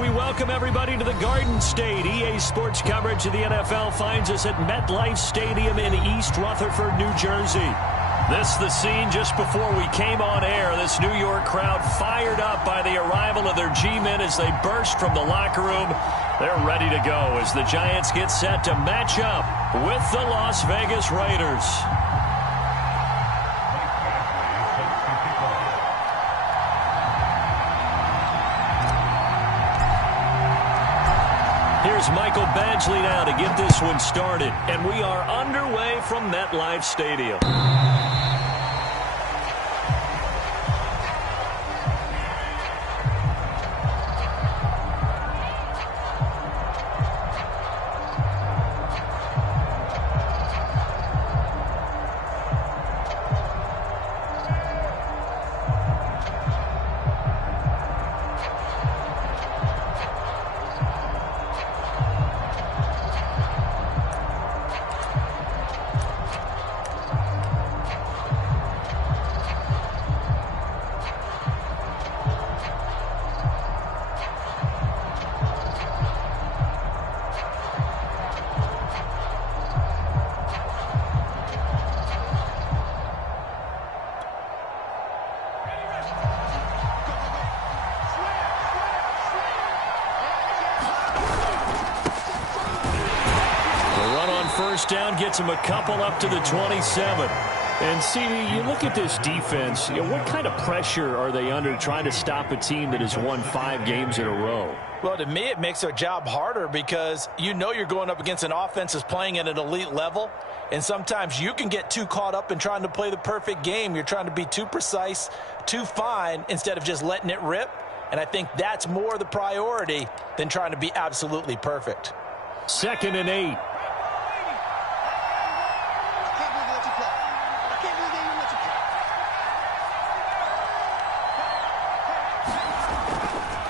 We welcome everybody to the Garden State. EA Sports coverage of the NFL finds us at MetLife Stadium in East Rutherford, New Jersey. This the scene just before we came on air. This New York crowd fired up by the arrival of their G-men as they burst from the locker room. They're ready to go as the Giants get set to match up with the Las Vegas Raiders. Here's Michael Badgley now to get this one started. And we are underway from MetLife Stadium. First down gets him a couple up to the 27. And, CD, you look at this defense, what kind of pressure are they under trying to stop a team that has won 5 games in a row? Well, to me, it makes their job harder because you know you're going up against an offense that's playing at an elite level, and sometimes you can get too caught up in trying to play the perfect game. You're trying to be too precise, too fine, instead of just letting it rip, and I think that's more the priority than trying to be absolutely perfect. 2nd and 8.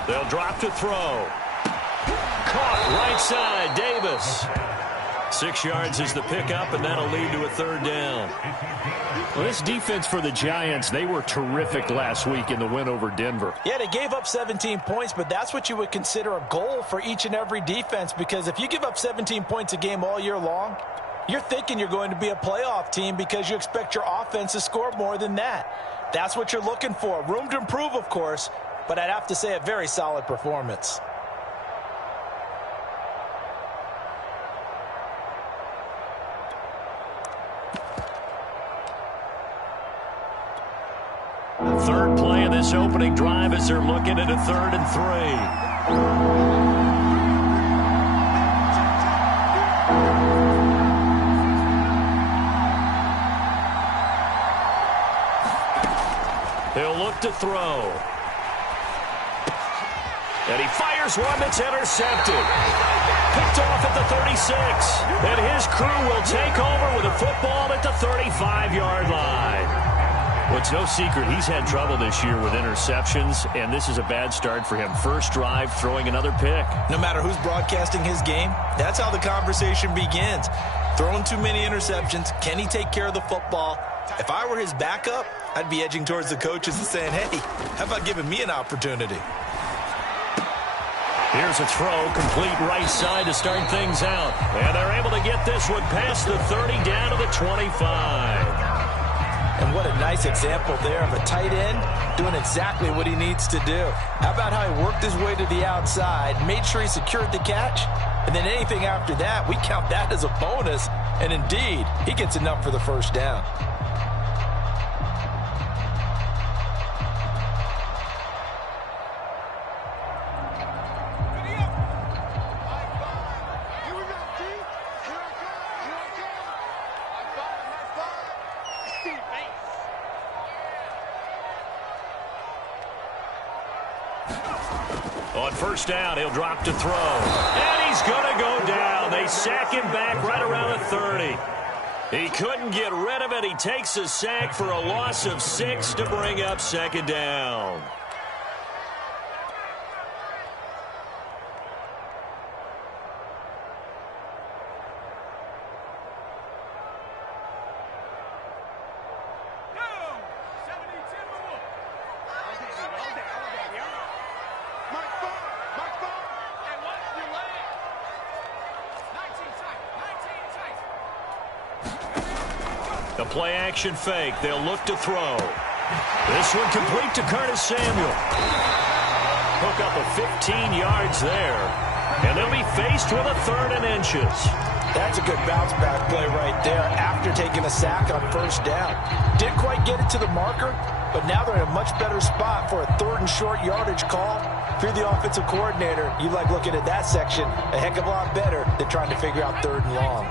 They'll drop to throw. Caught right side, Davis. 6 yards is the pickup, and that'll lead to a 3rd down. Well, this defense for the Giants, they were terrific last week in the win over Denver. Yeah, they gave up 17 points, but that's what you would consider a goal for each and every defense, because if you give up 17 points a game all year long, you're thinking you're going to be a playoff team because you expect your offense to score more than that. That's what you're looking for. Room to improve, of course, but I'd have to say a very solid performance. Third play of this opening drive as they're looking at a 3rd and 3. He'll look to throw. And he fires one that's intercepted. Picked off at the 36. And his crew will take over with a football at the 35-yard line. Well, it's no secret he's had trouble this year with interceptions, and this is a bad start for him. First drive, throwing another pick. No matter who's broadcasting his game, that's how the conversation begins. Throwing too many interceptions, can he take care of the football? If I were his backup, I'd be edging towards the coaches and saying, hey, how about giving me an opportunity? Here's a throw, complete right side to start things out. And they're able to get this one past the 30 down to the 25. And what a nice example there of a tight end doing exactly what he needs to do. How about how he worked his way to the outside, made sure he secured the catch, and then anything after that, we count that as a bonus. And indeed, he gets enough for the first down. On first down, he'll drop to throw. And he's going to go down. They sack him back right around the 30. He couldn't get rid of it. He takes a sack for a loss of 6 to bring up 2nd down. A play-action fake. They'll look to throw. This one complete to Curtis Samuel. Hook up a 15 yards there. And they'll be faced with a 3rd and inches. That's a good bounce-back play right there after taking a sack on 1st down. Didn't quite get it to the marker, but now they're in a much better spot for a 3rd and short yardage call. If you're the offensive coordinator, you like looking at that section a heck of a lot better than trying to figure out 3rd and long.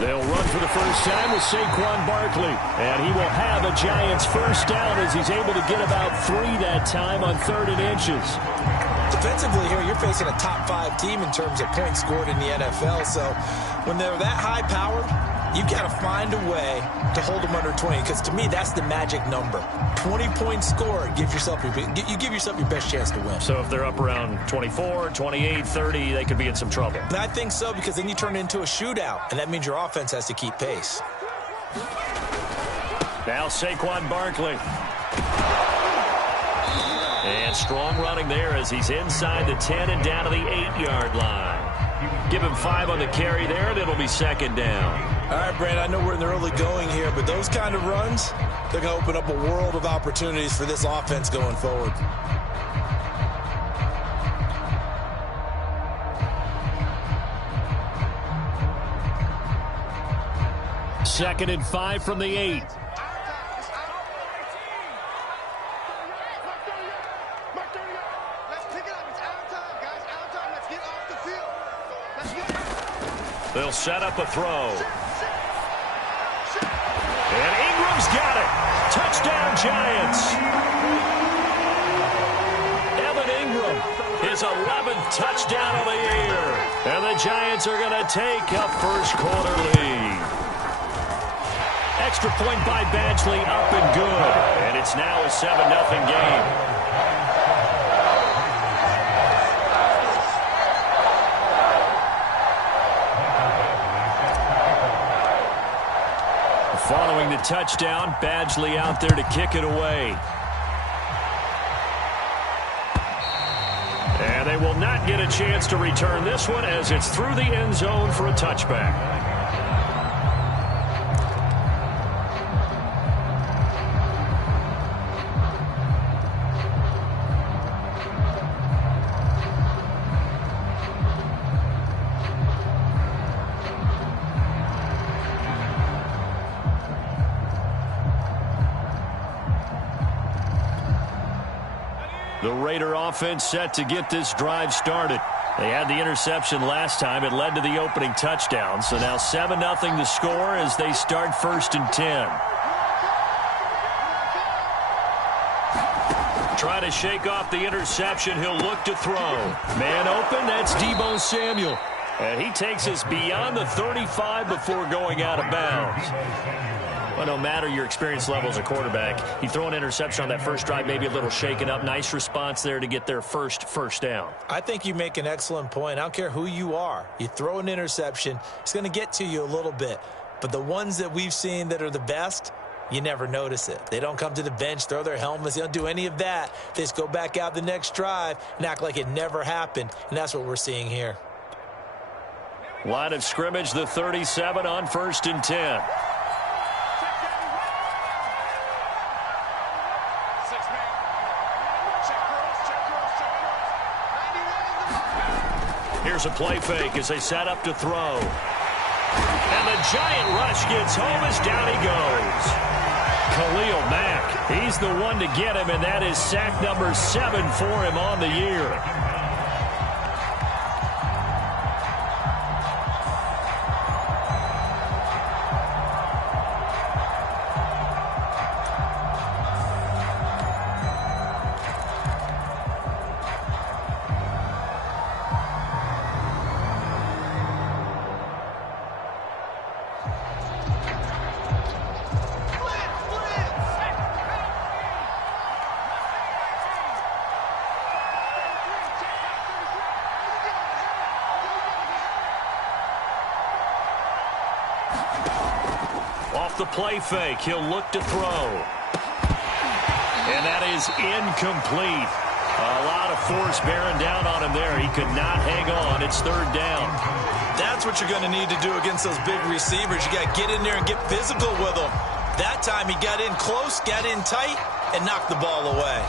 They'll run for the first time with Saquon Barkley. And he will have a Giants 1st down as he's able to get about 3 that time on 3rd and inches. Defensively here, you're facing a top 5 team in terms of points scored in the NFL. So when they're that high-powered, you've got to find a way to hold them under 20. Because to me, that's the magic number. 20 points scored, you give yourself your best chance to win. So if they're up around 24, 28, 30, they could be in some trouble. And I think so, because then you turn it into a shootout, and that means your offense has to keep pace. Now Saquon Barkley. And strong running there as he's inside the 10 and down to the 8-yard line. Give him 5 on the carry there, and it'll be 2nd down. All right, Brand, I know we're in the early going here, but those kind of runs, they're going to open up a world of opportunities for this offense going forward. Second and 5 from the 8. They'll set up a throw. And Ingram's got it. Touchdown, Giants. Evan Ingram, his 11th touchdown of the year. And the Giants are going to take a 1st quarter lead. Extra point by Badgley, up and good. And it's now a 7-0 game. Following the touchdown, Badgley out there to kick it away. And they will not get a chance to return this one as it's through the end zone for a touchback. The Raider offense set to get this drive started. They had the interception last time. It led to the opening touchdown. So now 7-0 the score as they start 1st and 10. Try to shake off the interception. He'll look to throw. Man open, that's Deebo Samuel. And he takes us beyond the 35 before going out of bounds. Well, no matter your experience level as a quarterback, you throw an interception on that first drive, maybe a little shaken up. Nice response there to get their first down. I think you make an excellent point. I don't care who you are. You throw an interception, it's going to get to you a little bit. But the ones that we've seen that are the best, you never notice it. They don't come to the bench, throw their helmets. They don't do any of that. They just go back out the next drive and act like it never happened. And that's what we're seeing here. Line of scrimmage, the 37 on 1st and 10. Here's a play fake as they set up to throw. And the giant rush gets home as down he goes. Khalil Mack, he's the one to get him, and that is sack number 7 for him on the year. Off the play fake, he'll look to throw. And that is incomplete. A lot of force bearing down on him there. He could not hang on. It's third down. That's what you're going to need to do against those big receivers. You got to get in there and get physical with them. That time he got in close, got in tight, and knocked the ball away.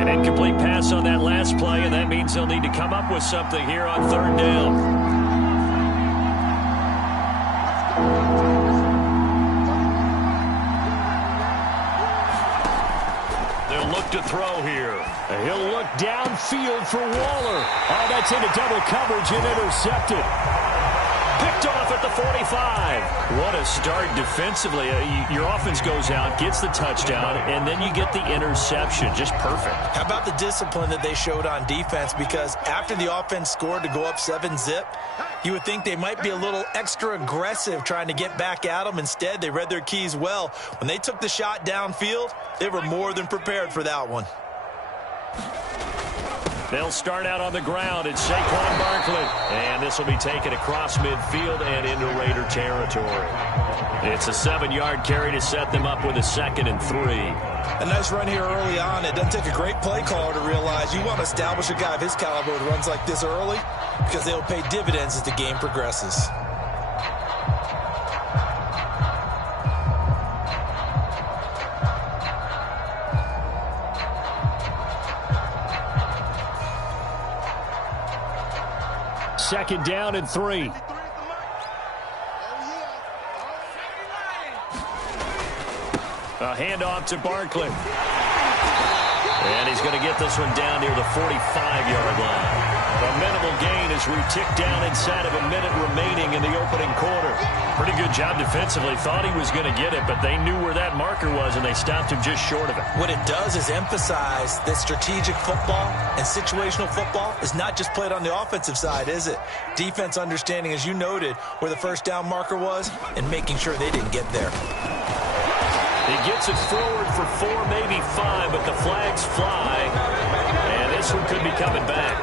An incomplete pass on that last play, and that means they'll need to come up with something here on third down. To throw here. He'll look downfield for Waller. Oh, that's into double coverage and intercepted. Picked off at the 45. What a start defensively. Your offense goes out, gets the touchdown, and then you get the interception. Just perfect. How about the discipline that they showed on defense? Because after the offense scored to go up 7-zip, you would think they might be a little extra aggressive trying to get back at them. Instead, they read their keys well. When they took the shot downfield, they were more than prepared for that one. They'll start out on the ground. It's Saquon Barkley. And this will be taken across midfield and into Raider territory. It's a 7-yard carry to set them up with a 2nd and 3. A nice run here early on. It doesn't take a great play caller to realize you want to establish a guy of his caliber who runs like this early because they'll pay dividends as the game progresses. Second down and 3. A handoff to Barkley. And he's going to get this one down near the 45-yard line. A minimal gain as we tick down inside of a minute remaining in the opening quarter. Pretty good job defensively. Thought he was going to get it, but they knew where that marker was, and they stopped him just short of it. What it does is emphasize that strategic football and situational football is not just played on the offensive side, is it? Defense understanding, as you noted, where the first down marker was and making sure they didn't get there. He gets it forward for 4, maybe 5, but the flags fly, and this one could be coming back.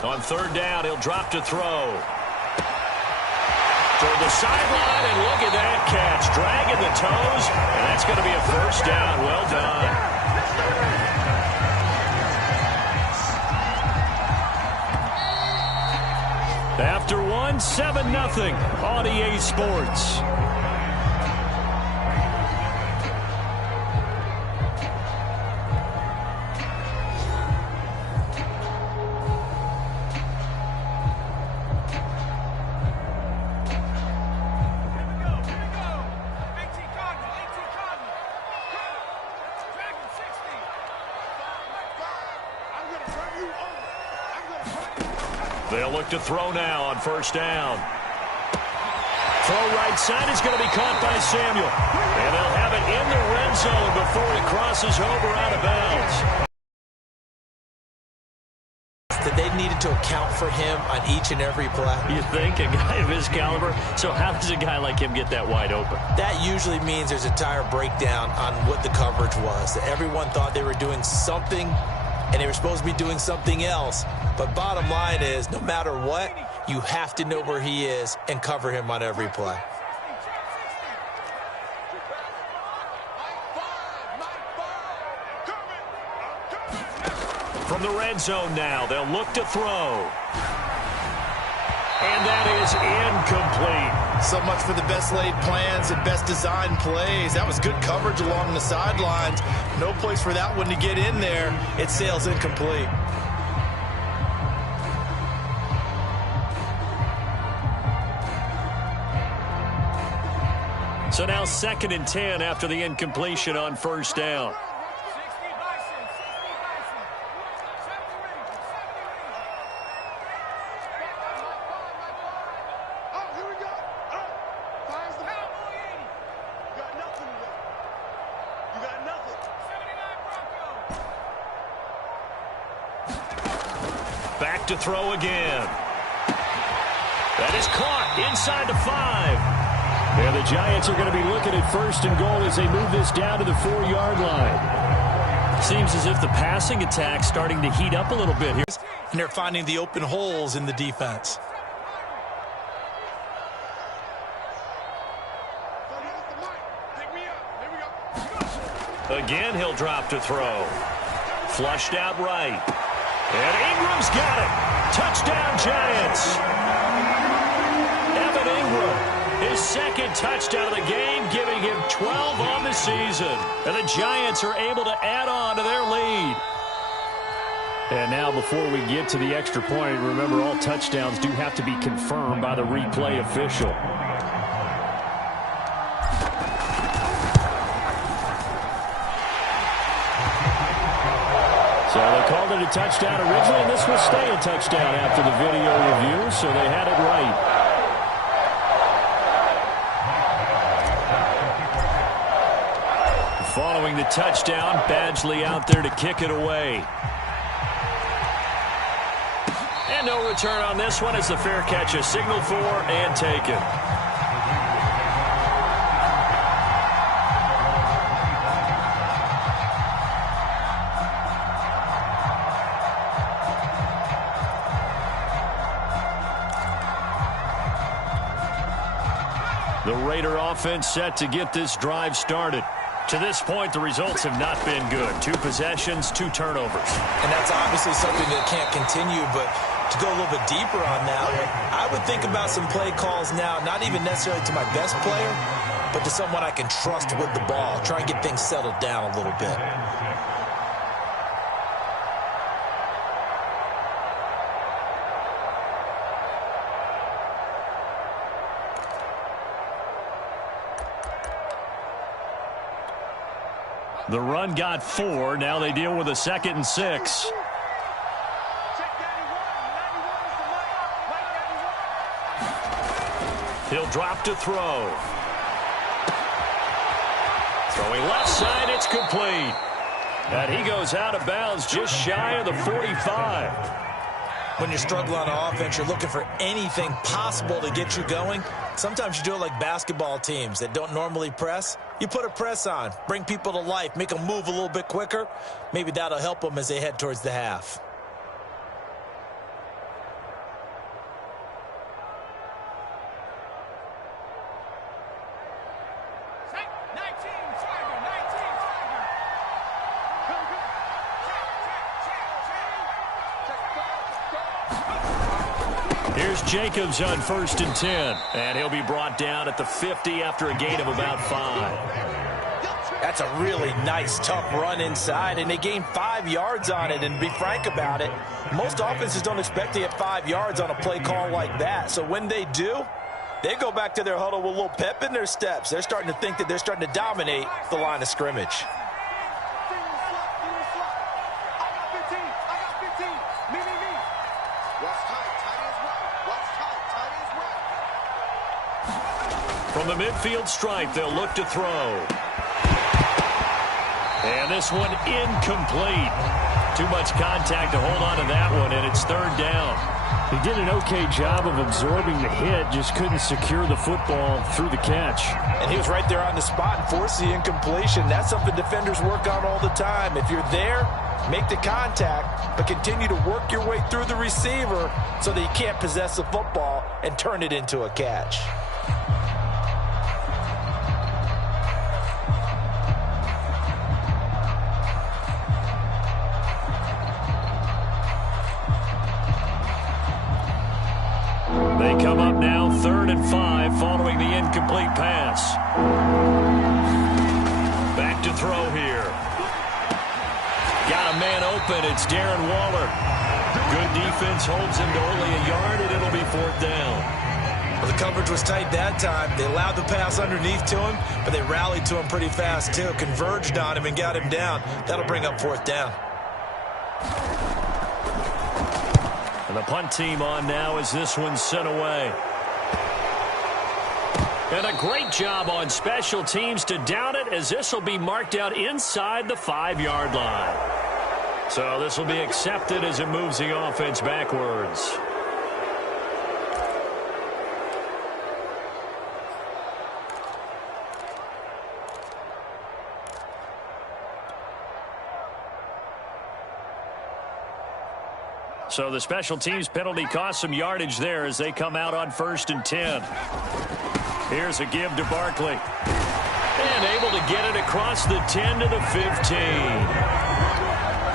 On third down, he'll drop to throw. Toward the sideline, and look at that catch. Dragging the toes, and that's going to be a first down. Well done. After one, 7-0 on EA Sports. They'll look to throw now on first down. Throw right side is going to be caught by Samuel. And they'll have it in the red zone before it crosses over out of bounds. That they needed to account for him on each and every play. You think? A guy of his caliber? So how does a guy like him get that wide open? That usually means there's a tire breakdown on what the coverage was. That everyone thought they were doing something, and they were supposed to be doing something else. But bottom line is, no matter what, you have to know where he is and cover him on every play. From the red zone now, they'll look to throw. And that is incomplete. So much for the best laid plans and best designed plays. That was good coverage along the sidelines. No place for that one to get in there. It sails incomplete. So now 2nd and 10 after the incompletion on first down. Back to throw again. That is caught inside the 5. And the Giants are going to be looking at 1st and goal as they move this down to the 4-yard line. Seems as if the passing attack's starting to heat up a little bit here. And they're finding the open holes in the defense. Again, he'll drop to throw. Flushed out right. And Ingram's got it. Touchdown, Giants. Evan Ingram, his 2nd touchdown of the game, giving him 12 on the season. And the Giants are able to add on to their lead. And now before we get to the extra point, remember all touchdowns do have to be confirmed by the replay official. So they called it a touchdown originally, and this will stay a touchdown after the video review, so they had it right. Following the touchdown, Badgley out there to kick it away. And no return on this one as the fair catch is signaled for and taken. The Raider offense set to get this drive started. To this point, the results have not been good. 2 possessions, 2 turnovers. And that's obviously something that can't continue, but to go a little bit deeper on that, I would think about some play calls now, not even necessarily to my best player, but to someone I can trust with the ball. Try and get things settled down a little bit. The run got 4. Now they deal with a 2nd and 6. He'll drop to throw. Throwing left side, it's complete. And he goes out of bounds just shy of the 45. When you're struggling on offense, you're looking for anything possible to get you going. Sometimes you do it like basketball teams that don't normally press. You put a press on, bring people to life, make them move a little bit quicker. Maybe that'll help them as they head towards the half. Here's Jacobs on 1st and 10. And he'll be brought down at the 50 after a gain of about 5. That's a really nice, tough run inside, and they gained 5 yards on it. And to be frank about it, most offenses don't expect to get 5 yards on a play call like that. So when they do, they go back to their huddle with a little pep in their steps. They're starting to think that they're starting to dominate the line of scrimmage. From the midfield stripe, they'll look to throw. And this one incomplete. Too much contact to hold on to that one, and it's 3rd down. He did an okay job of absorbing the hit, just couldn't secure the football through the catch. And he was right there on the spot and forced the incompletion. That's something defenders work on all the time. If you're there, make the contact, but continue to work your way through the receiver so that you can't possess the football and turn it into a catch. They come up now 3rd and 5 following the incomplete pass. Back to throw here. Got a man open. It's Darren Waller. Good defense holds him to only a yard, and it'll be 4th down. The coverage was tight that time. They allowed the pass underneath to him, but they rallied to him pretty fast, too. Converged on him and got him down. That'll bring up fourth down. And the punt team on now as this one's sent away. And a great job on special teams to down it, as this will be marked out inside the 5-yard line. So this will be accepted as it moves the offense backwards. So the special teams penalty cost some yardage there as they come out on 1st and 10. Here's a give to Barkley. And able to get it across the 10 to the 15.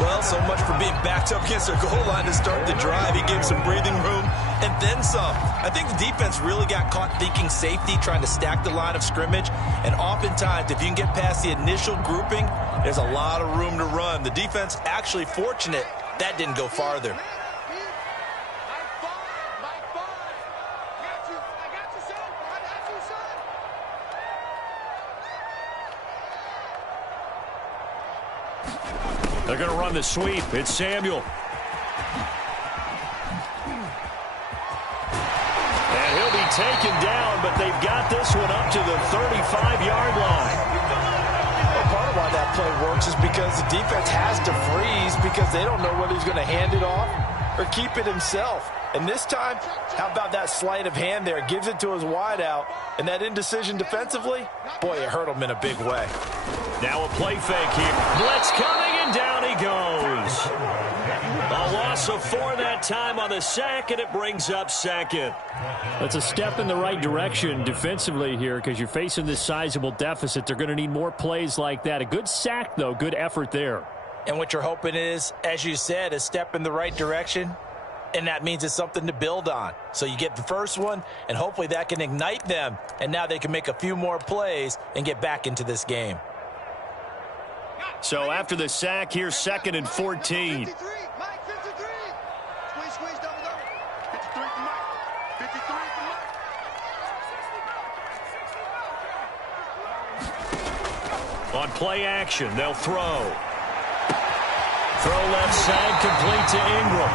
Well, so much for being backed up against their goal line to start the drive. He gave some breathing room and then some. I think the defense really got caught thinking safety, trying to stack the line of scrimmage. And oftentimes, if you can get past the initial grouping, there's a lot of room to run. The defense actually fortunate that didn't go farther. They're going to run the sweep. It's Samuel. And he'll be taken down, but they've got this one up to the 35-yard line. Well, part of why that play works is because the defense has to freeze because they don't know whether he's going to hand it off or keep it himself. And this time, how about that sleight of hand there? Gives it to his wideout. And that indecision defensively, boy, it hurt him in a big way. Now a play fake here. Blitz coming, and down he goes. A loss of 4 that time on the sack, and it brings up 2nd. That's a step in the right direction defensively here because you're facing this sizable deficit. They're going to need more plays like that. A good sack, though. Good effort there. And what you're hoping is, as you said, a step in the right direction. And that means it's something to build on. So you get the first one, and hopefully that can ignite them. And now they can make a few more plays and get back into this game. So after the sack, here's 2nd and 14. On play action, they'll throw. Throw left side, complete to Ingram.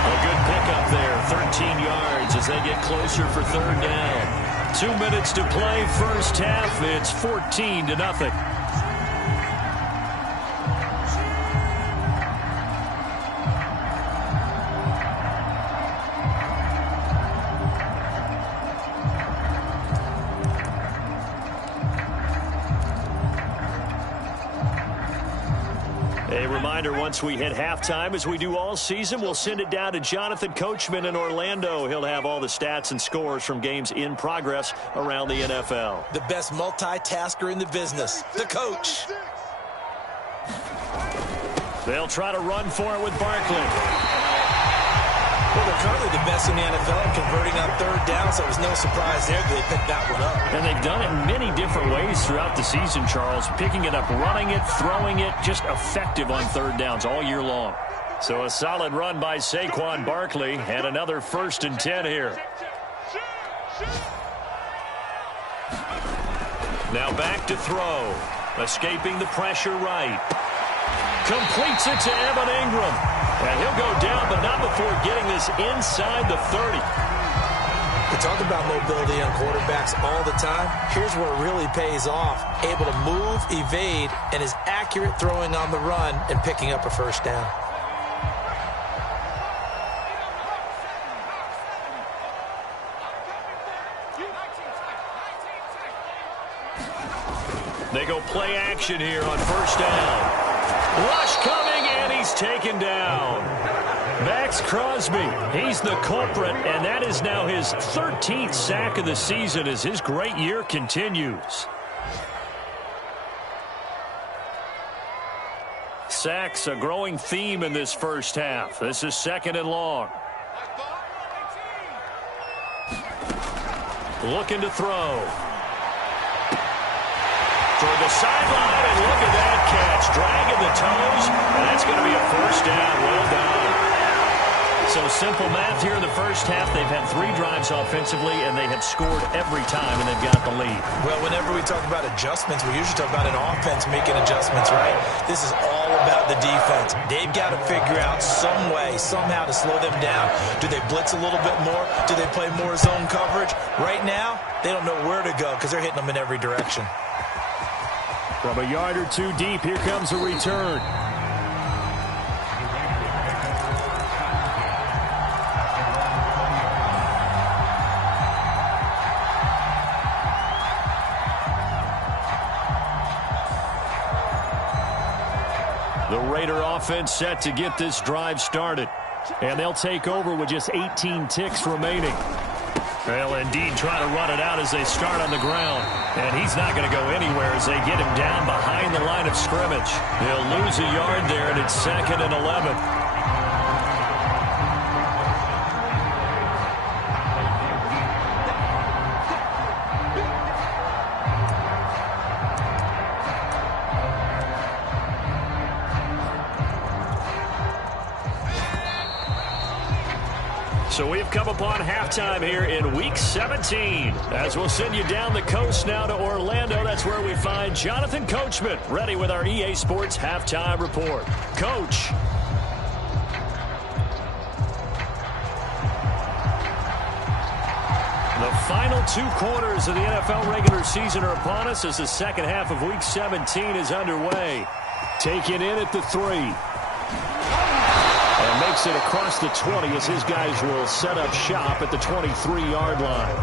A good pickup there, 13 yards as they get closer for 3rd down. 2 minutes to play, first half. It's 14-0. A reminder, once we hit halftime, as we do all season, we'll send it down to Jonathan Coachman in Orlando. He'll have all the stats and scores from games in progress around the NFL. The best multitasker in the business, the coach. They'll try to run for it with Barkley. Well, they're currently the best in the NFL in converting on 3rd down, so it was no surprise there that they picked that one up. And they've done it in many different ways throughout the season, Charles. Picking it up, running it, throwing it, just effective on 3rd downs all year long. So a solid run by Saquon Barkley, and another 1st and 10 here. Now back to throw. Escaping the pressure right. Completes it to Evan Ingram. And he'll go down, but not before getting this inside the 30. We talk about mobility on quarterbacks all the time. Here's where it really pays off. Able to move, evade, and is accurate throwing on the run and picking up a 1st down. They go play action here on 1st down. Rush coming, and he's taken down. Max Crosby, he's the culprit, and that is now his 13th sack of the season as his great year continues. Sacks, a growing theme in this first half. This is 2nd and long. Looking to throw. Toward the sideline, and look at that catch. Dragging the toes, and that's going to be a 1st down. Well done. So simple math here in the first half. They've had 3 drives offensively, and they have scored every time, and they've got the lead. Well, whenever we talk about adjustments, we usually talk about an offense making adjustments, right? This is all about the defense. They've got to figure out some way, somehow to slow them down. Do they blitz a little bit more? Do they play more zone coverage? Right now, they don't know where to go because they're hitting them in every direction. From a yard or 2 deep, here comes a return. The Raider offense set to get this drive started. And they'll take over with just 18 ticks remaining. They'll indeed try to run it out as they start on the ground. And he's not going to go anywhere as they get him down behind the line of scrimmage. He'll lose a yard there, and it's 2nd and 11. So we've come upon halftime here in Week 17. As we'll send you down the coast now to Orlando, that's where we find Jonathan Coachman, ready with our EA Sports Halftime Report. Coach. The final 2 quarters of the NFL regular season are upon us as the second half of Week 17 is underway. Taken in at the 3. And makes it across the 20 as his guys will set up shop at the 23-yard line.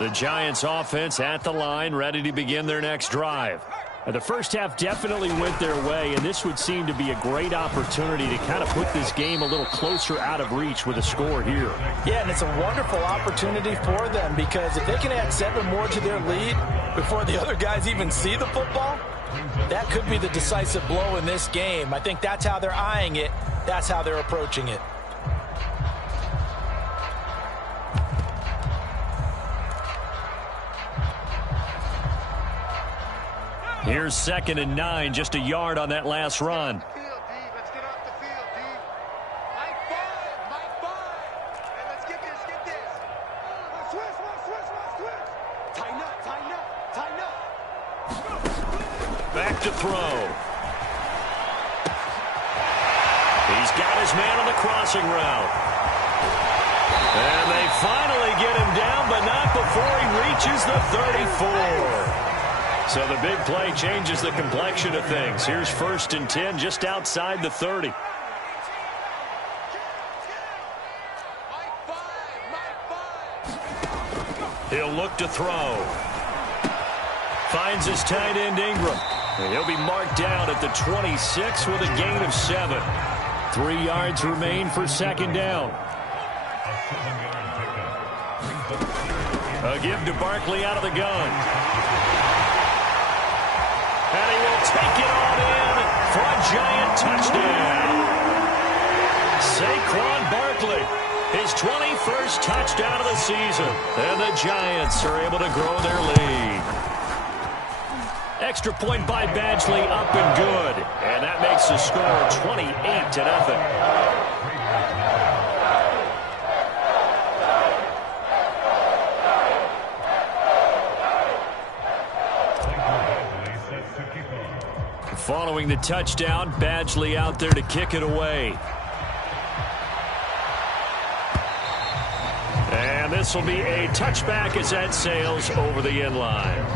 The Giants offense at the line, ready to begin their next drive. The first half definitely went their way, and this would seem to be a great opportunity to kind of put this game a little closer out of reach with a score here. Yeah, and it's a wonderful opportunity for them because if they can add 7 more to their lead before the other guys even see the football, that could be the decisive blow in this game. I think that's how they're eyeing it. That's how they're approaching it. Here's 2nd and 9, just a yard on that last run. Let's get off the field, D. Mike 5. And let's get this. Switch. Tighten up. Back to throw. He's got his man on the crossing route. And they finally get him down, but not before he reaches the 34. So the big play changes the complexion of things. Here's 1st and 10 just outside the 30. He'll look to throw. Finds his tight end Ingram. And he'll be marked down at the 26 with a gain of 7. 3 yards remain for 2nd down. A give to Barkley out of the gun. And he will take it on in for a Giant touchdown. Saquon Barkley, his 21st touchdown of the season. And the Giants are able to grow their lead. Extra point by Badgley, up and good. And that makes the score 28-0. Following the touchdown, Badgley out there to kick it away. And this will be a touchback as that sails over the end line.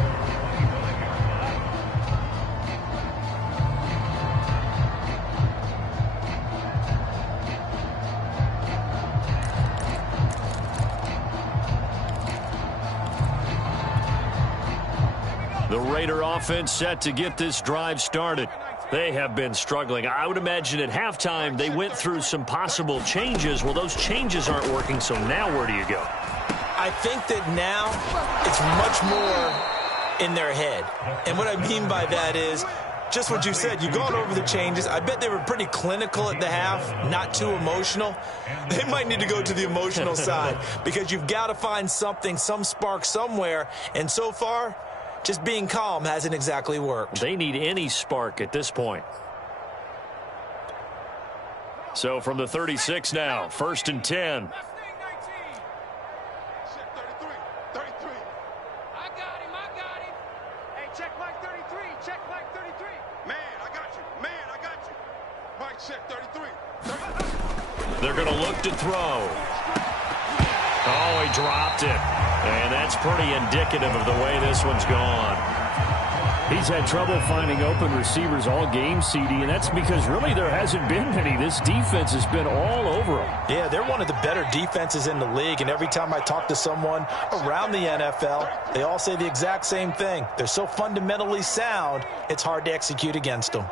The Raider offense set to get this drive started. They have been struggling. I would imagine at halftime they went through some possible changes. Well, those changes aren't working, so now where do you go? I think that now it's much more in their head. And what I mean by that is just what you said. You've gone over the changes. I bet they were pretty clinical at the half, not too emotional. They might need to go to the emotional side because you've got to find something, some spark somewhere. And so far, just being calm hasn't exactly worked. They need any spark at this point. So from the 36 now, 1st and 10. They're going to look to throw. Oh, he dropped it. And that's pretty indicative of the way this one's gone. He's had trouble finding open receivers all game, CD, and that's because really there hasn't been many. This defense has been all over him. Yeah, they're one of the better defenses in the league, and every time I talk to someone around the NFL, they all say the exact same thing. They're so fundamentally sound, it's hard to execute against them.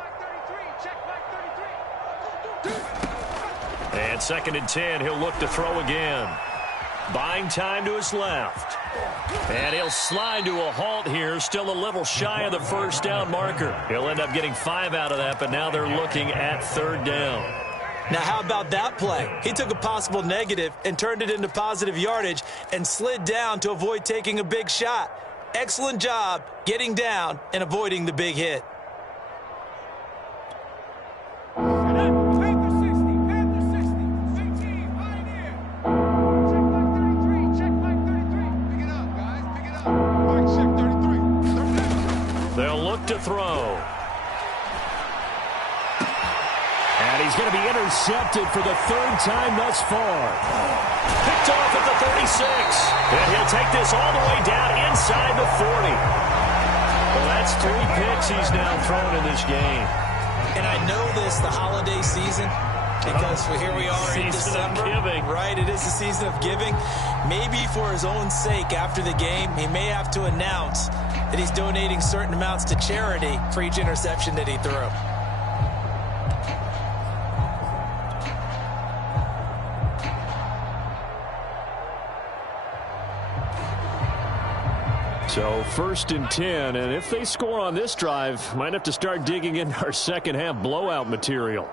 And 2nd and 10, he'll look to throw again. Buying time to his left. And he'll slide to a halt here, still a little shy of the first down marker. He'll end up getting 5 out of that, but now they're looking at 3rd down. Now, how about that play? He took a possible negative and turned it into positive yardage and slid down to avoid taking a big shot. Excellent job getting down and avoiding the big hit. To throw. And he's going to be intercepted for the 3rd time thus far. Picked off at the 36. And he'll take this all the way down inside the 40. Well, that's 3 picks he's now thrown in this game. And I know this, the holiday season, because here we are in December. Season of giving. Right, it is the season of giving. Maybe for his own sake after the game, he may have to announce that he's donating certain amounts to charity for each interception that he threw. So 1st and 10, and if they score on this drive, might have to start digging into our second half blowout material.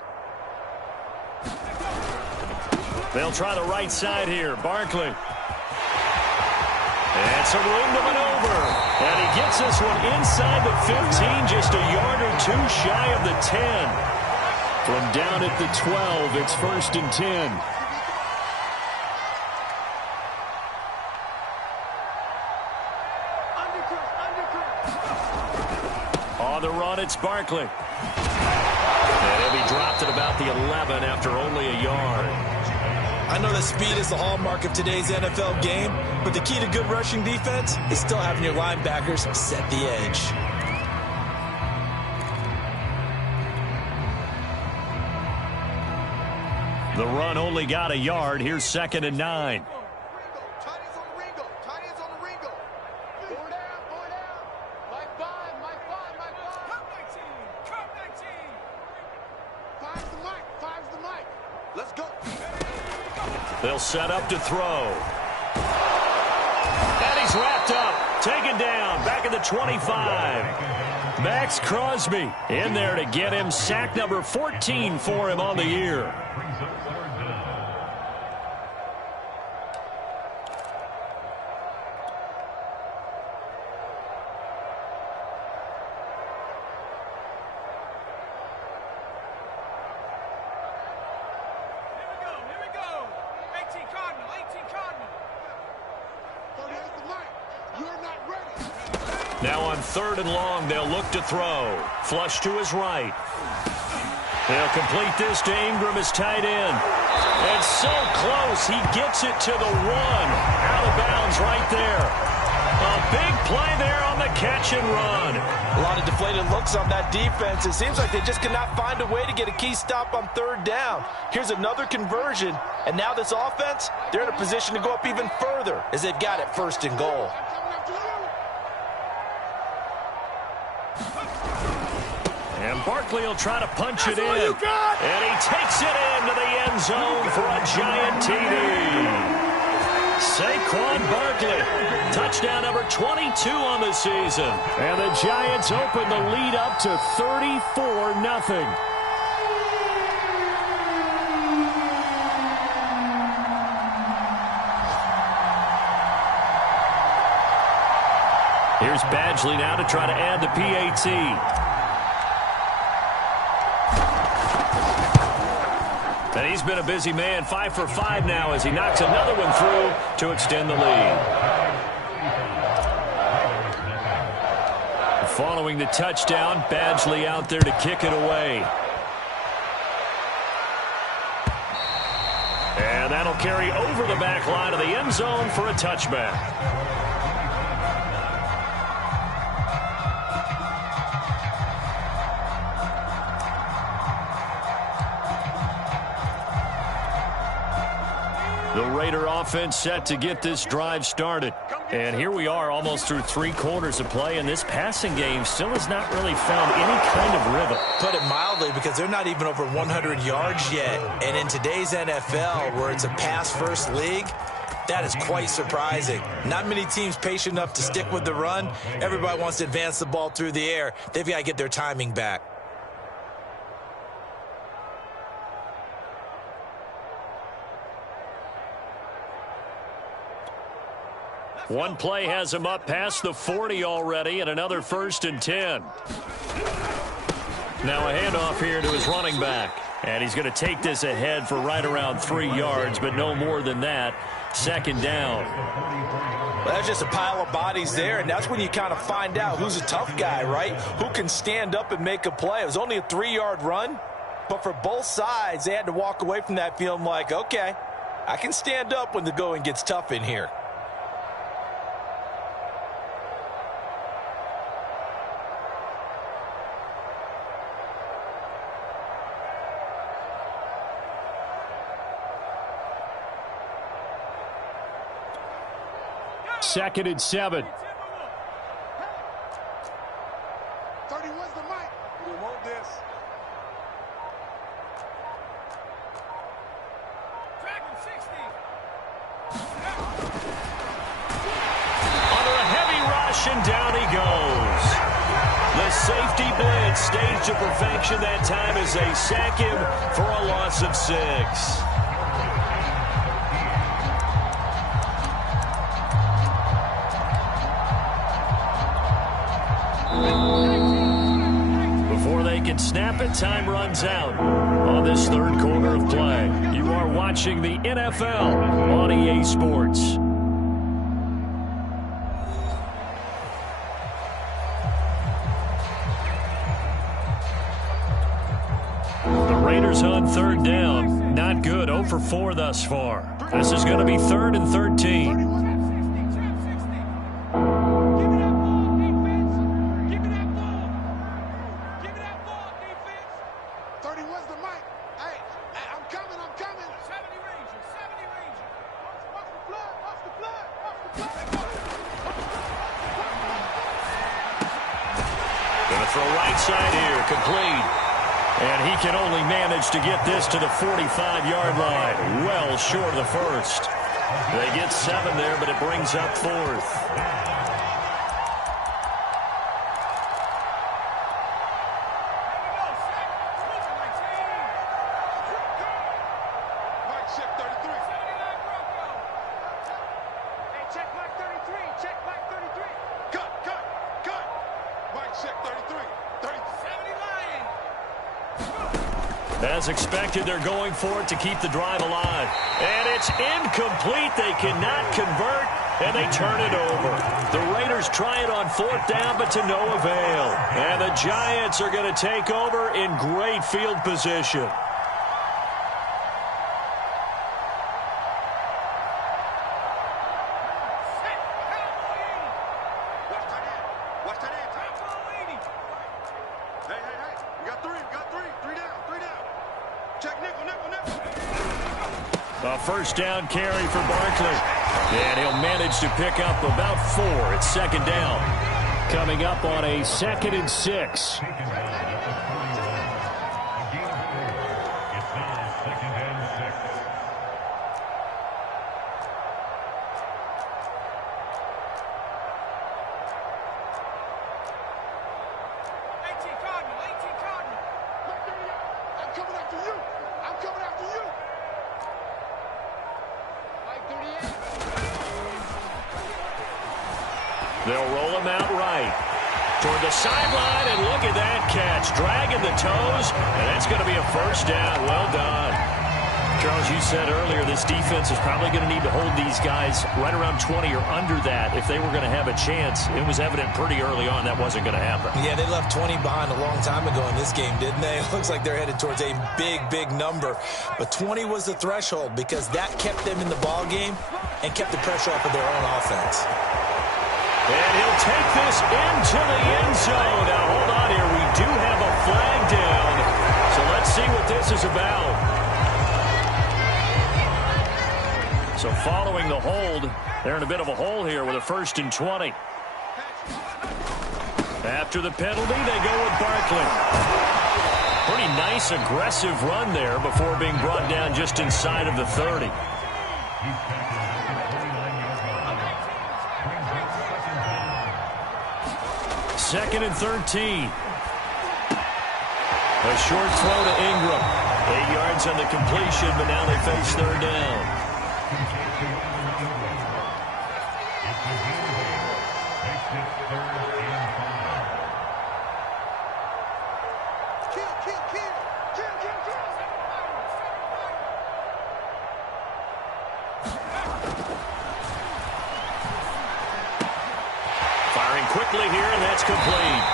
They'll try the right side here. Barkley. And some room to maneuver. And he gets this one inside the 15, just a yard or 2 shy of the 10. From down at the 12, it's 1st and 10. On the run, it's Barkley. And he'll be dropped at about the 11 after only a yard. I know that speed is the hallmark of today's NFL game, but the key to good rushing defense is still having your linebackers set the edge. The run only got a yard. Here's 2nd and 9. They'll set up to throw. And he's wrapped up. Taken down. Back at the 25. Max Crosby in there to get him. Sack number 14 for him on the year. Now on 3rd and long, they'll look to throw. Flush to his right. They'll complete this to Ingram, his tight end. And so close, he gets it to the 1. Out of bounds right there. A big play there on the catch and run. A lot of deflated looks on that defense. It seems like they just cannot find a way to get a key stop on 3rd down. Here's another conversion, and now this offense, they're in a position to go up even further as they've got it 1st and goal. And Barkley will try to punch it in. And he takes it into the end zone for a giant TD. Saquon Saquon Barkley. Touchdown number 22 on the season. And the Giants open the lead up to 34-0. Here's Badgley now to try to add the PAT. And he's been a busy man, 5 for 5 now as he knocks another one through to extend the lead. Following the touchdown, Badgley out there to kick it away. And that'll carry over the back line of the end zone for a touchback. The Raider offense set to get this drive started. And here we are almost through 3 quarters of play, and this passing game still has not really found any kind of rhythm. Put it mildly, because they're not even over 100 yards yet. And in today's NFL, where it's a pass-first league, that is quite surprising. Not many teams patient enough to stick with the run. Everybody wants to advance the ball through the air. They've got to get their timing back. One play has him up past the 40 already, and another 1st and 10. Now a handoff here to his running back. And he's going to take this ahead for right around 3 yards, but no more than that. 2nd down. Well, that's just a pile of bodies there, and that's when you kind of find out who's a tough guy, right? Who can stand up and make a play. It was only a 3-yard run, but for both sides, they had to walk away from that feeling like, okay, I can stand up when the going gets tough in here. Second and 7. 31's the mic. We want this. Under a heavy rush, and down he goes. The safety blitz staged to perfection that time as they sack him for a loss of 6. Before they can snap it, time runs out on this 3rd quarter of play. You are watching the NFL on EA Sports. The Raiders on 3rd down. Not good. 0 for 4 thus far. This is going to be 3rd and 13. To get this to the 45-yard line, well short of the 1st. They get 7 there, but it brings up 4th. Mike, check 33. Hey, check Mike 33. Check Mike 33. Cut. Mike, check 33. 70 Lion. As expected, they're going for it to keep the drive alive. And it's incomplete. They cannot convert, and they turn it over. The Raiders try it on 4th down, but to no avail. And the Giants are going to take over in great field position. A 1st down carry for Barkley. And he'll manage to pick up about 4 at 2nd down. Coming up on a 2nd and 6. They'll roll him out right toward the sideline, and look at that catch. Dragging the toes, and that's going to be a first down. Well done. Charles, you said earlier this defense is probably going to need to hold these guys right around 20 or under that if they were going to have a chance. It was evident pretty early on that wasn't going to happen. Yeah, they left 20 behind a long time ago in this game, didn't they? It looks like they're headed towards a big, big number. But 20 was the threshold because that kept them in the ball game and kept the pressure off of their own offense. And he'll take this into the end zone. Now, hold on here. We do have a flag down. So let's see what this is about. So following the hold, they're in a bit of a hole here with a 1st and 20. After the penalty, they go with Barkley. Pretty nice, aggressive run there before being brought down just inside of the 30. Second and 13. A short throw to Ingram. 8 yards on the completion, but now they face 3rd down. Firing quickly here, and that's complete.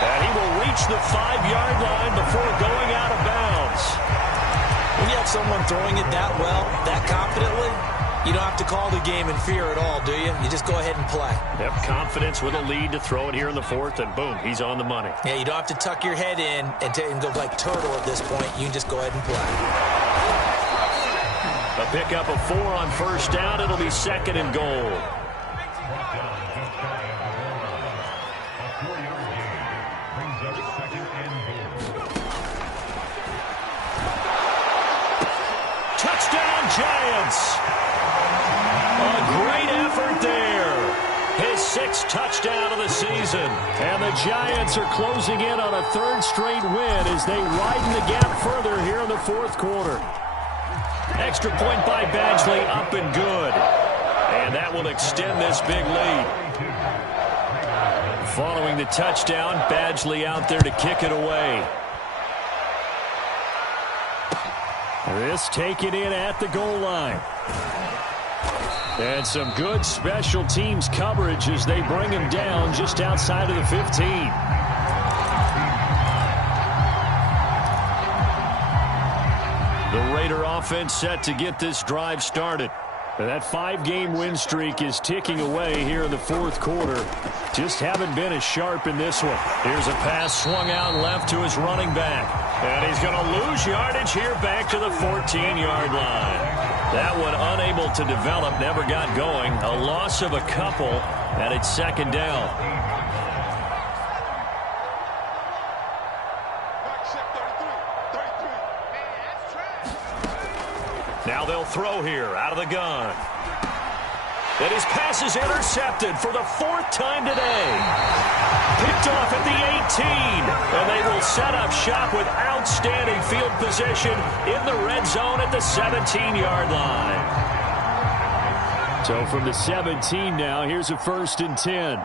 And he will reach the 5-yard line before going out of bounds. When you have someone throwing it that well, that confidently, you don't have to call the game in fear at all, do you? You just go ahead and play. Yep, confidence with a lead to throw it here in the 4th, and boom, he's on the money. Yeah, you don't have to tuck your head in and go like turtle at this point. You can just go ahead and play. A pickup of 4 on 1st down. It'll be 2nd and goal. Touchdown, Giants! A great effort there. His 6th touchdown of the season. And the Giants are closing in on a 3rd straight win as they widen the gap further here in the 4th quarter. Extra point by Badgley, up and good. And that will extend this big lead. Following the touchdown, Badgley out there to kick it away. This taken in at the goal line. And some good special teams coverage as they bring him down just outside of the 15. The Raider offense set to get this drive started. That 5-game win streak is ticking away here in the 4th quarter. Just haven't been as sharp in this one. Here's a pass swung out left to his running back. And he's going to lose yardage here back to the 14-yard line. That one unable to develop, never got going. A loss of a couple, and it's 2nd down. Now they'll throw here out of the gun. And his pass is intercepted for the 4th time today. Picked off at the 18. And they will set up shop with outstanding field position in the red zone at the 17-yard line. So from the 17 now, here's a 1st and 10.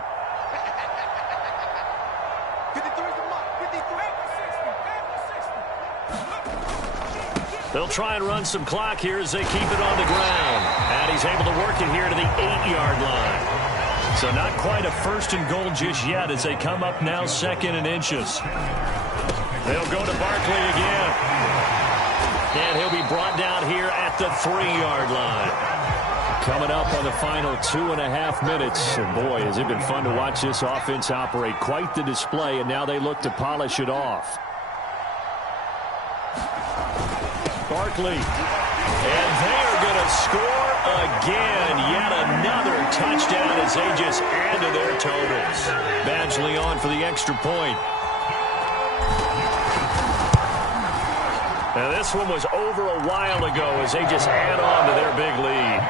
They'll try and run some clock here as they keep it on the ground. And he's able to work it here to the 8-yard line. So not quite a 1st and goal just yet as they come up now 2nd and inches. They'll go to Barkley again. And he'll be brought down here at the 3-yard line. Coming up on the final 2.5 minutes. And boy, has it been fun to watch this offense operate. Quite the display, and now they look to polish it off. Barkley. And they are going to score again. Yet another touchdown as they just add to their totals. Badgley on for the extra point. Now this one was over a while ago as they just add on to their big lead.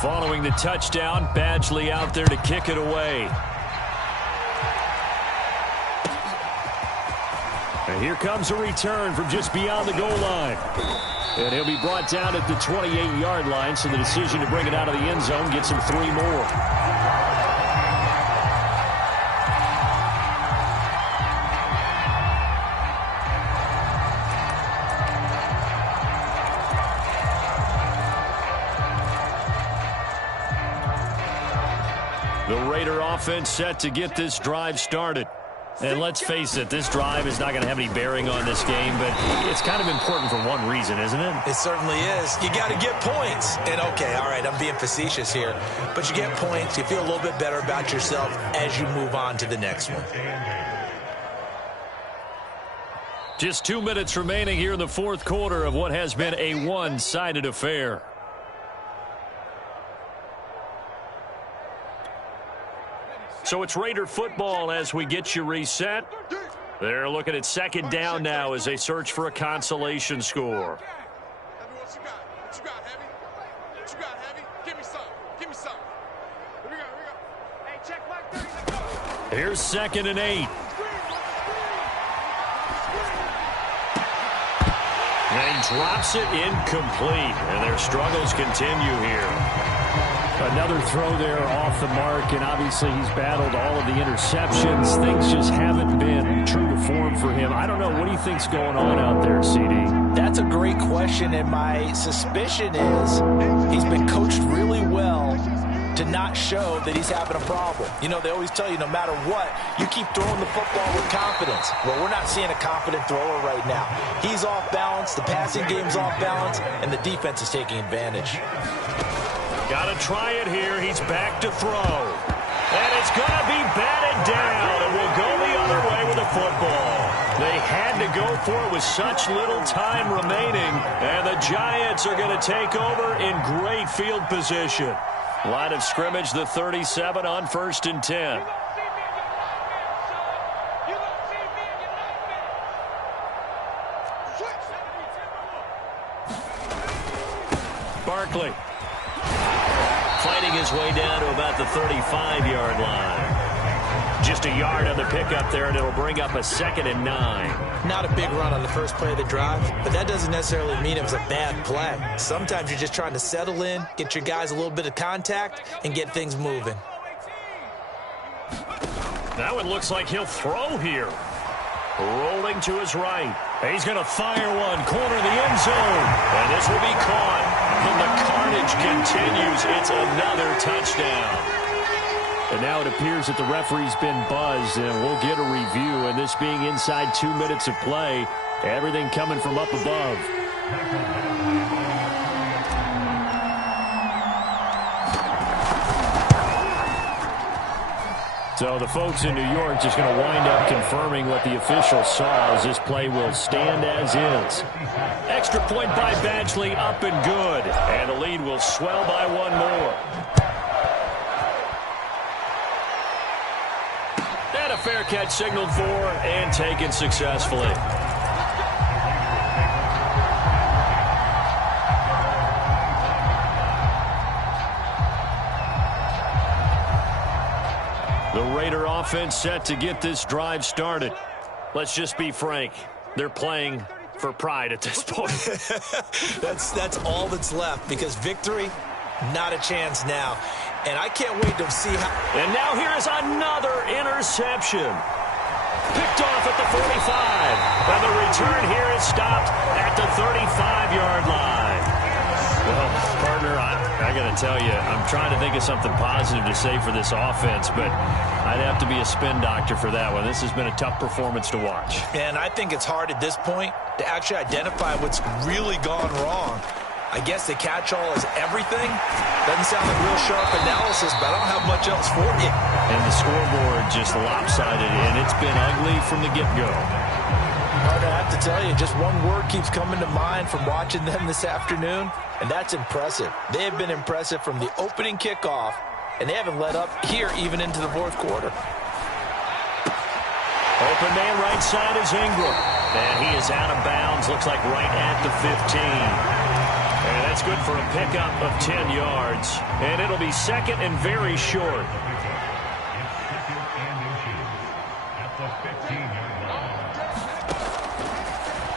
Following the touchdown, Badgley out there to kick it away. And here comes a return from just beyond the goal line. And he'll be brought down at the 28-yard line, so the decision to bring it out of the end zone gets him 3 more. The Raider offense set to get this drive started. And let's face it, this drive is not going to have any bearing on this game, but it's kind of important for one reason, isn't it? It certainly is. You got to get points. And, okay, all right, I'm being facetious here. But you get points, you feel a little bit better about yourself as you move on to the next one. Just 2 minutes remaining here in the fourth quarter of what has been a one-sided affair. So it's Raider football as we get you reset. They're looking at second down now as they search for a consolation score. What you got? What you got, Heavy? What you got, Heavy? Give me some. Give me some. Here we go. Here we go. Hey, check back 30. Here's 2nd and 8. And he drops it incomplete. And their struggles continue here. Another throw there off the mark, and obviously he's battled all of the interceptions. Things just haven't been true to form for him. I don't know. What do you think's going on out there, CD? That's a great question, and my suspicion is he's been coached really well to not show that he's having a problem. You know, they always tell you no matter what, you keep throwing the football with confidence. Well, we're not seeing a confident thrower right now. He's off balance, the passing game's off balance, and the defense is taking advantage. Got to try it here. He's back to throw. And it's going to be batted down, and we'll go the other way with the football. They had to go for it with such little time remaining, and the Giants are going to take over in great field position. Line of scrimmage, the 37 on 1st and 10. Barkley. Fighting his way down to about the 35-yard line. Just a yard on the pickup there, and it'll bring up a 2nd and 9. Not a big run on the first play of the drive, but that doesn't necessarily mean it was a bad play. Sometimes you're just trying to settle in, get your guys a little bit of contact, and get things moving. That one looks like he'll throw here. Rolling to his right. He's going to fire one, corner of the end zone. And this will be caught. And the carnage continues. It's another touchdown. And now it appears that the referee's been buzzed, and we'll get a review. And this being inside 2 minutes of play, everything coming from up above. So the folks in New York just going to wind up confirming what the official saw, as this play will stand as is. Extra point by Badgley, up and good. And the lead will swell by 1 more. And a fair catch signaled for and taken successfully. The Raider offense set to get this drive started. Let's just be frank. They're playing for pride at this point. That's all that's left, because victory, not a chance now. And I can't wait to see how... And now here is another interception. Picked off at the 45. And the return here is stopped at the 35-yard line. Well, partner, I got to tell you, I'm trying to think of something positive to say for this offense, but I'd have to be a spin doctor for that one. This has been a tough performance to watch. And I think it's hard at this point to actually identify what's really gone wrong. I guess the catch-all is everything. Doesn't sound like real sharp analysis, but I don't have much else for you. And the scoreboard just lopsided, and it's been ugly from the get-go. Hard to have to tell you, just one word keeps coming to mind from watching them this afternoon, and that's impressive. They have been impressive from the opening kickoff, and they haven't let up here even into the fourth quarter. Open man right side is Ingram. And he is out of bounds, looks like right at the 15. And that's That's good for a pickup of 10 yards. And it'll be second and very short.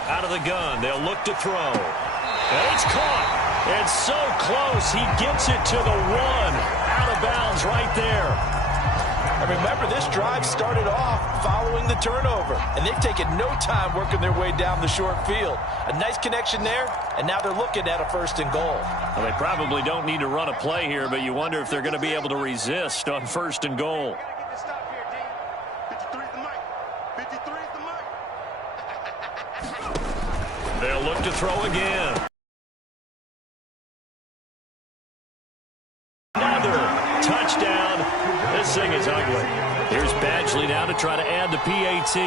Out of the gun, they'll look to throw. And it's caught. It's so close. He gets it to the 1. Out of bounds right there. And remember, this drive started off following the turnover. And they've taken no time working their way down the short field. A nice connection there, and now they're looking at a 1st and goal. Well, they probably don't need to run a play here, but you wonder if they're going to be able to resist on 1st and goal. They'll look to throw again. Another touchdown. This thing is ugly. Here's Badgley now to try to add the PAT.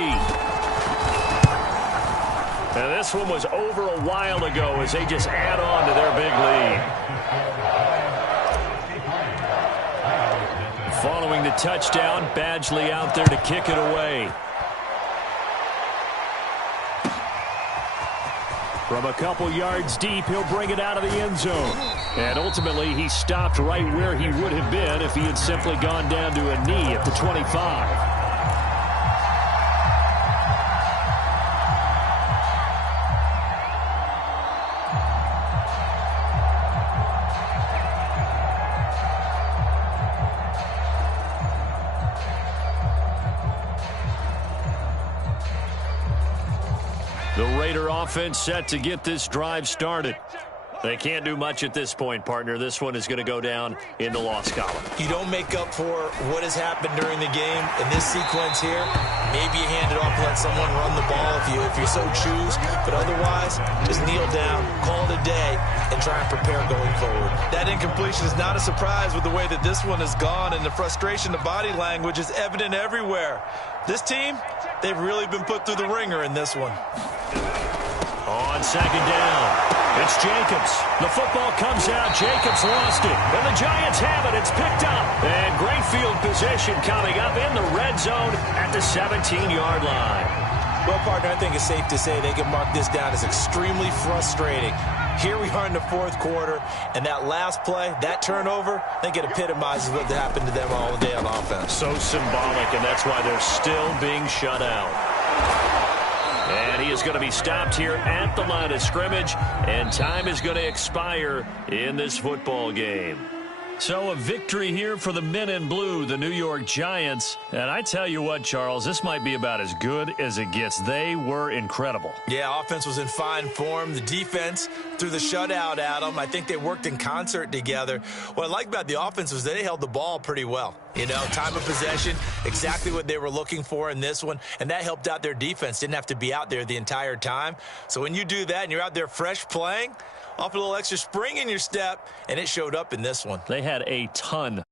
And this one was over a while ago as they just add on to their big lead. Following the touchdown, Badgley out there to kick it away. From a couple yards deep, he'll bring it out of the end zone. And ultimately, he stopped right where he would have been if he had simply gone down to a knee at the 25. The Raider offense set to get this drive started. They can't do much at this point, partner. This one is going to go down in the loss column. You don't make up for what has happened during the game in this sequence here. Maybe you hand it off and let someone run the ball if you so choose. But otherwise, just kneel down, call it a day, and try and prepare going forward. That incompletion is not a surprise with the way that this one has gone, and the frustration, the body language is evident everywhere. This team, they've really been put through the ringer in this one. On 2nd down, it's Jacobs. The football comes out. Jacobs lost it. And the Giants have it. It's picked up. And great field position coming up in the red zone at the 17-yard line. Well, partner, I think it's safe to say they can mark this down as extremely frustrating. Here we are in the 4th quarter, and that last play, that turnover, I think it epitomizes what happened to them all day on offense. So symbolic, and that's why they're still being shut out. And he is going to be stopped here at the line of scrimmage, and time is going to expire in this football game. So a victory here for the men in blue, the New York Giants. And I tell you what, Charles, this might be about as good as it gets. They were incredible. Yeah, offense was in fine form. The defense threw the shutout at them. I think they worked in concert together. What I like about the offense was they held the ball pretty well. You know, time of possession, exactly what they were looking for in this one. And that helped out their defense. Didn't have to be out there the entire time. So when you do that and you're out there fresh playing, off a little extra spring in your step, and it showed up in this one. They had a ton